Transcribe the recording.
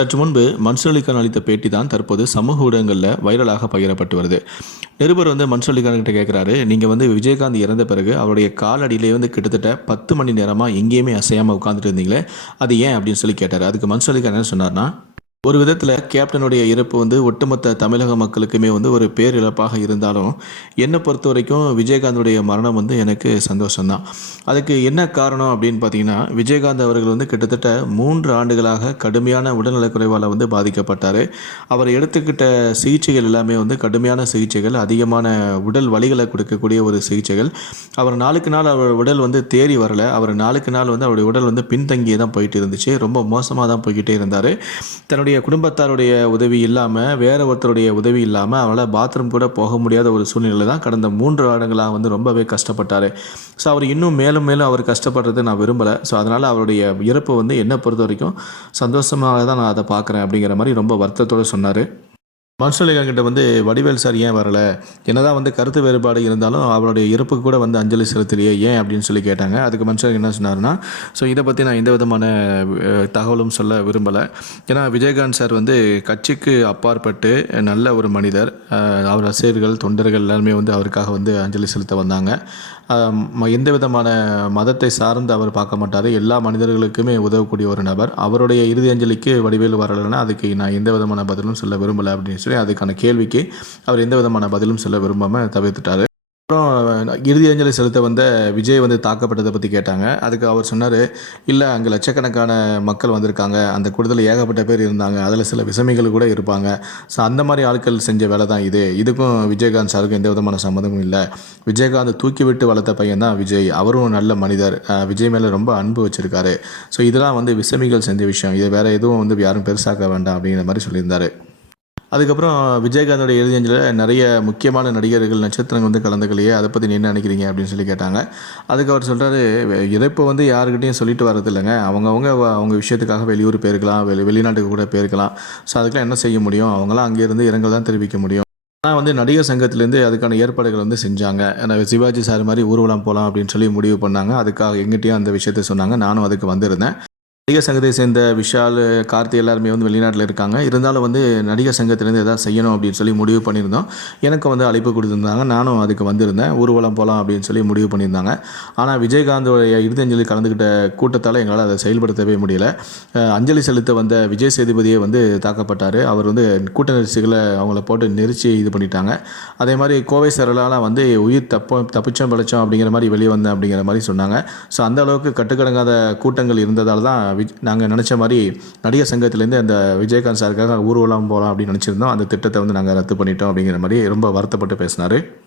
சற்று முன்பு மன்சூர் அலிகான் அளித்த பேட்டி தான் தற்போது சமூக ஊடகங்களில் வைரலாக பகிரப்பட்டு வருது. நிருபர் மன்சூர் அலிகான் கிட்ட கேட்குறாரு, நீங்கள் விஜயகாந்த் இறந்த பிறகு அவருடைய காலடியிலே கிட்டத்தட்ட 10 மணி நேரமாக எங்கேயுமே அசையாமல் உட்காந்துட்டு இருந்தீங்களே, அது ஏன் அப்படின்னு சொல்லி கேட்டார். அதுக்கு மன்சூர் அலிகான் என்ன சொன்னார்னா, ஒரு விதத்தில் கேப்டனுடைய இறப்பு ஒட்டுமொத்த தமிழக மக்களுக்குமே ஒரு பேரிழப்பாக இருந்தாலும், என்னை பொறுத்த வரைக்கும் விஜயகாந்துடைய மரணம் எனக்கு சந்தோஷம்தான். அதுக்கு என்ன காரணம் அப்படின்னு பார்த்தீங்கன்னா, விஜயகாந்த் அவர்கள் கிட்டத்தட்ட 3 ஆண்டுகளாக கடுமையான உடல்நலக்குறைவால் பாதிக்கப்பட்டார். அவர் எடுத்துக்கிட்ட சிகிச்சைகள் எல்லாமே கடுமையான சிகிச்சைகள், அதிகமான உடல் வலிகளை கொடுக்கக்கூடிய ஒரு சிகிச்சைகள். அவர் நாளுக்கு நாள் அவர் உடல் தேறி வரல. அவர் நாளுக்கு நாள் அவருடைய உடல் பின்தங்கியே தான் போயிட்டு இருந்துச்சு. ரொம்ப மோசமாக தான் போய்கிட்டே இருந்தார். தன்னுடைய குடும்பத்தாருடைய உதவி இல்லாமல், வேற ஒருத்தருடைய உதவி இல்லாமல் அவரால் பாத்ரூம் கூட போக முடியாத ஒரு சூழ்நிலை தான் கடந்த 3 ஆண்டுகளாக ரொம்பவே கஷ்டப்பட்டார். ஸோ அவர் இன்னும் மேலும் மேலும் அவர் கஷ்டப்படுறதை நான் விரும்பலை. ஸோ அதனால் அவருடைய இறப்பு என்னை பொறுத்த வரைக்கும் சந்தோஷமாக தான் நான் அதை பார்க்குறேன் அப்படிங்கிற மாதிரி ரொம்ப வருத்தத்தோடு சொன்னார். மன்சூர் அலிகான் கிட்ட வடிவேல் சார் ஏன் வரலை, என்னதான் கருத்து வேறுபாடு இருந்தாலும் அவருடைய இறப்புக்கு கூட அஞ்சலி செலுத்தலையே ஏன் அப்படின்னு சொல்லி கேட்டாங்க. அதுக்கு மன்சூர் அலிகான் என்ன சொன்னார்னா, ஸோ இதை பற்றி நான் எந்த விதமான தகவலும் சொல்ல விரும்பலை. ஏன்னா விஜயகாந்த் சார் கட்சிக்கு அப்பாற்பட்டு நல்ல ஒரு மனிதர். அவர் ரசிகர்கள், தொண்டர்கள் எல்லாருமே அவருக்காக அஞ்சலி செலுத்த வந்தாங்க. எந்த விதமான மதத்தை சார்ந்து அவர் பார்க்க மாட்டார். எல்லா மனிதர்களுக்குமே உதவக்கூடிய ஒரு நபர். அவருடைய இறுதி அஞ்சலிக்கு வடிவேல் வரலைன்னா அதுக்கு நான் எந்த விதமான பதிலும் சொல்ல விரும்பலை அப்படின்னு சொல்லி அதுக்கான கேள்விக்கு அவர் எந்த விதமான பதிலும் சொல்ல விரும்பாமல் தவிர்த்துட்டார். அப்புறம் இறுதி அஞ்சலி செலுத்த விஜய் தாக்கப்பட்டதை பற்றி கேட்டாங்க. அதுக்கு அவர் சொன்னார், இல்லை அங்கே லட்சக்கணக்கான மக்கள் வந்திருக்காங்க, அந்த கூட்டத்தில் ஏகப்பட்ட பேர் இருந்தாங்க, அதில் சில விசமிகள் கூட இருப்பாங்க. ஸோ அந்த மாதிரி ஆட்கள் செஞ்ச வேலை தான் இதுக்கும் விஜயகாந்த் சாருக்கும் எந்த விதமான சம்மந்தமும் இல்லை. விஜயகாந்த் தூக்கி விட்டு வளர்த்த பையன் தான் விஜய். அவரும் நல்ல மனிதர். விஜய் மேலே ரொம்ப அன்பு வச்சுருக்காரு. ஸோ இதெல்லாம் விசமிகள் செஞ்ச விஷயம், இது வேறு எதுவும் யாரும் பெருசாக்க வேண்டாம் அப்படிங்கிற மாதிரி சொல்லியிருந்தார். அதுக்கப்புறம் விஜயகாந்தோடைய இறுதி அஞ்சலியில் நிறைய முக்கியமான நடிகர்கள், நட்சத்திரங்கள் கலந்துக்கலையே, அதை பற்றி என்ன நினைக்கிறீங்க அப்படின்னு சொல்லி கேட்டாங்க. அதுக்கு அவர் சொல்கிறாரு, இறப்பு யாருக்கிட்டையும் சொல்லிட்டு வரது இல்லைங்க. அவங்க விஷயத்துக்காக வெளியூர் போயிருக்கலாம், வெளிநாட்டுக்கு கூட போயிருக்கலாம். ஸோ அதுக்கெலாம் என்ன செய்ய முடியும், அவங்களாம் அங்கேருந்து இரங்கல் தான் தெரிவிக்க முடியும். ஆனால் நடிகர் சங்கத்திலேருந்து அதுக்கான ஏற்பாடுகள் செஞ்சாங்க. ஏன்னா சிவாஜி சார் மாதிரி ஊர்வலம் போகலாம் அப்படின்னு சொல்லி முடிவு பண்ணாங்க. அதுக்காக எங்கிட்டையும் அந்த விஷயத்தை சொன்னாங்க. நானும் அதுக்கு வந்திருந்தேன். நடிகர் சங்கத்தை சேர்ந்த விஷால், கார்த்தி எல்லாருமே வெளிநாட்டில் இருக்காங்க. இருந்தாலும் நடிகர் சங்கத்திலேருந்து எதாவது செய்யணும் அப்படின்னு சொல்லி முடிவு பண்ணியிருந்தோம். எனக்கு அழைப்பு கொடுத்துருந்தாங்க. நானும் அதுக்கு வந்திருந்தேன். ஊர்வலம் போகலாம் அப்படின்னு சொல்லி முடிவு பண்ணியிருந்தாங்க. ஆனால் விஜயகாந்தோடைய இறுதி அஞ்சலி கலந்துக்கிட்ட கூட்டத்தால் எங்களால் அதை செயல்படுத்தவே முடியலை. அஞ்சலி செலுத்த வந்த விஜய் சேதுபதியே தாக்கப்பட்டார். அவர் கூட்ட நெரிசல்களை அவங்கள போட்டு நெரிச்சு இது பண்ணிட்டாங்க. அதே மாதிரி கோவை சரளால் உயிர் தப்பிச்சோம் பிழைச்சோம் அப்படிங்கிற மாதிரி வெளியே வந்தேன் அப்படிங்கிற மாதிரி சொன்னாங்க. ஸோ அந்த அளவுக்கு கட்டுக்கடங்காத கூட்டங்கள் இருந்ததால் தான் நாங்கள் நினச்ச மாதிரி நடிகர் சங்கத்திலேருந்து அந்த விஜயகாந்த் சாருக்காக ஊர்வலம் போகலாம் அப்படின்னு நினச்சிருந்தோம். அந்த திட்டத்தை நாங்கள் ரத்து பண்ணிட்டோம் அப்படிங்கிற மாதிரி ரொம்ப வருத்தப்பட்டு பேசினார்.